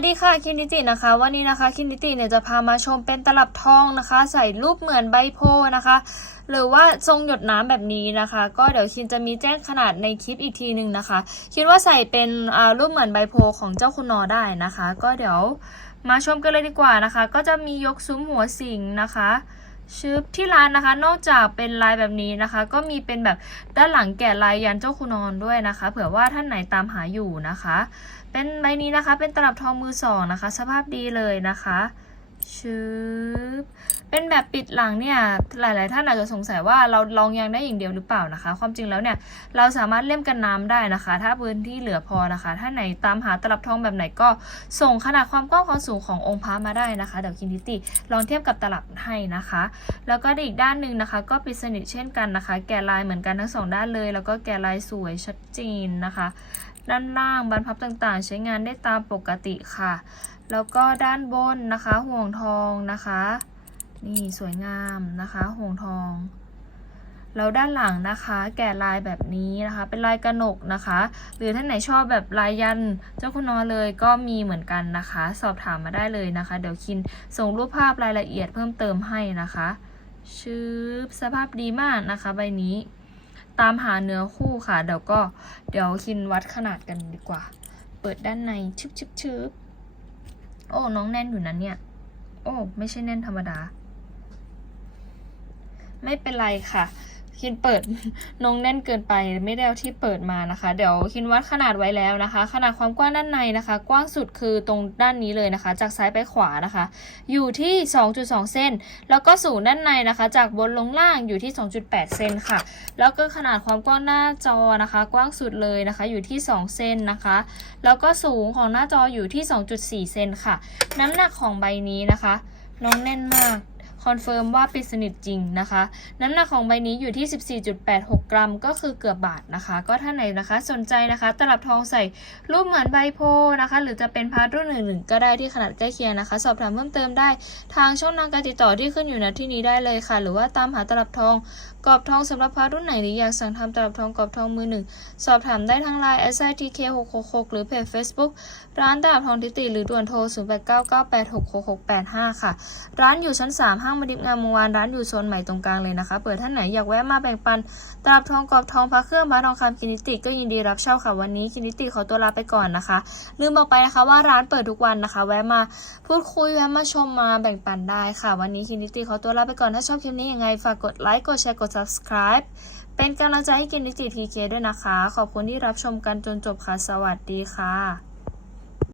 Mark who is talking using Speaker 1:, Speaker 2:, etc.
Speaker 1: สดีค่ะคินิตินะคะ วันนี้นะคะคินิติเนี่ยจะพามาชมเป็นตลับทองนะคะ ใส่รูปเหมือนใบโพนะคะ หรือว่าทรงหยดน้ำแบบนี้นะคะ ก็เดี๋ยวคินจะมีแจ้งขนาดในคลิปอีกทีหนึ่งนะคะ คิดว่าใส่เป็นอ่ารูปเหมือนใบโพของเจ้าคุณนอได้นะคะ ก็เดี๋ยวมาชมกันเลยดีกว่านะคะ ก็จะมียกซุ้มหัวสิงนะคะ ชืบที่ร้านนะคะ นอกจากเป็นลายแบบนี้นะคะ ก็มีเป็นแบบด้านหลังแกะลายยันเจ้าคุณนอนด้วยนะคะ เผื่อว่าท่านไหนตามหาอยู่นะคะ เป็นใบนี้นะคะเป็นตลับทองมือสองนะคะ สภาพดีเลยนะคะชืบ เป็นแบบปิดหลังเนี่ยหลาย ๆ ท่านอาจจะสงสัยว่าเราลองยางได้อย่างเดียวหรือเปล่านะคะ ความจริงแล้วเนี่ยเราสามารถเล่มกันน้ำได้นะคะ ถ้าพื้นที่เหลือพอนะคะ ถ้าไหนตามหาตลับทองแบบไหนก็ส่งขนาดความกว้างความสูงขององค์พระมาได้นะคะเดี๋ยวคินดิติลองเทียบกับตลับให้นะคะ แล้วก็อีกด้านหนึ่งนะคะ ก็ปิดสนิทเช่นกันนะคะ แกะลายเหมือนกันทั้งสองด้านเลย แล้วก็แกะลายสวยชัดเจนนะคะด้านล่างบรรพับต่างๆ ใช้งานได้ตามปกติค่ะ แล้วก็ด้านบนนะคะ ห่วงทองนะคะ นี่สวยงามนะคะหงทองแล้วด้านหลังนะคะแกะลายแบบนี้นะคะ เป็นลายกระหนกนะคะ หรือท่านไหนชอบแบบลายยันเจ้าคุณนอเลยก็มีเหมือนกันนะคะ สอบถามมาได้เลยนะคะ เดี๋ยวคินส่งรูปภาพรายละเอียดเพิ่มเติมให้นะคะชืบสภาพดีมากนะคะ ใบนี้ ตามหาเนื้อคู่ค่ะ เดี๋ยวก็เดี๋ยวคินวัดขนาดกันดีกว่า เปิดด้านในชึบชึบชึบโอ้น้องแน่นอยู่นั้นเนี่ย โอ้ไม่ใช่แน่นธรรมดา ไม่เป็นไรค่ะ คินเปิดนงแน่นเกินไปไม่ได้เอาที่เปิดมานะคะ เดี๋ยวคินวัดขนาดไว้แล้วนะคะ ขนาดความกว้างด้านในนะคะ กว้างสุดคือตรงด้านนี้เลยนะคะ จากซ้ายไปขวานะคะ อยู่ที่ 2.2เซนแล้วก็สูงด้านในนะคะ จากบนลงล่างอยู่ที่ 2.8 เซนค่ะ แล้วก็ขนาดความกว้างหน้าจอนะคะ กว้างสุดเลยนะคะ อยู่ที่ 2 เซนนะคะ แล้วก็สูงของหน้าจออยู่ที่ 2.4 เซนค่ะ น้ำหนักของใบนี้นะคะ น้องแน่นมาก คอนเฟิร์มว่าปิดสนิทจริงนะคะ น้ำหนักของใบนี้อยู่ที่ 14.86 กรัม ก็คือเกือบบาทนะคะ ก็ท่านไหนนะคะสนใจนะคะ ตลับทองใส่รูปเหมือนใบโพนะคะ หรือจะเป็นพาร์ทรุ่นอื่นๆก็ได้ที่ขนาดใกล้เคียงนะคะ สอบถามเพิ่มเติมได้ทางช่องทางการติดต่อที่ขึ้นอยู่ณที่นี้ได้เลยค่ะ หรือว่าตามหาตลับทองกรอบทองสำหรับพาร์ทรุ่นไหนหรืออยากสั่งทำตลับทองกรอบทองมือหนึ่งสอบถามได้ทางไลน์ s i t k 6 6 6หรือเพจ Facebook ร้านตลับทองทิติหรือด่วนโทร 0899866685 ค่ะ ร้านอยู่ชั้น3ห้างมดิบงามวงวานร้านอยู่โซนใหม่ตรงกลางเลยนะคะ เปิดท่านไหนอยากแวะมาแบ่งปันตลับทองกรอบทองพระเครื่องบ้าทองคำกินิติก็ยินดีรับเช่าค่ะวันนี้กินิติขอตัวลาไปก่อนนะคะ ลืมบอกไปนะคะว่าร้านเปิดทุกวันนะคะ แวะมาพูดคุยแวะมาชมมาแบ่งปันได้ค่ะ วันนี้กินิติขอตัวลาไปก่อนถ้าชอบคลิปนี้ยังไงฝากกดไลค์กดแชร์กด subscribe เป็นกำลังใจให้กินิติทีเคด้วยนะคะ ขอบคุณที่รับชมกันจนจบค่ะ สวัสดีค่ะ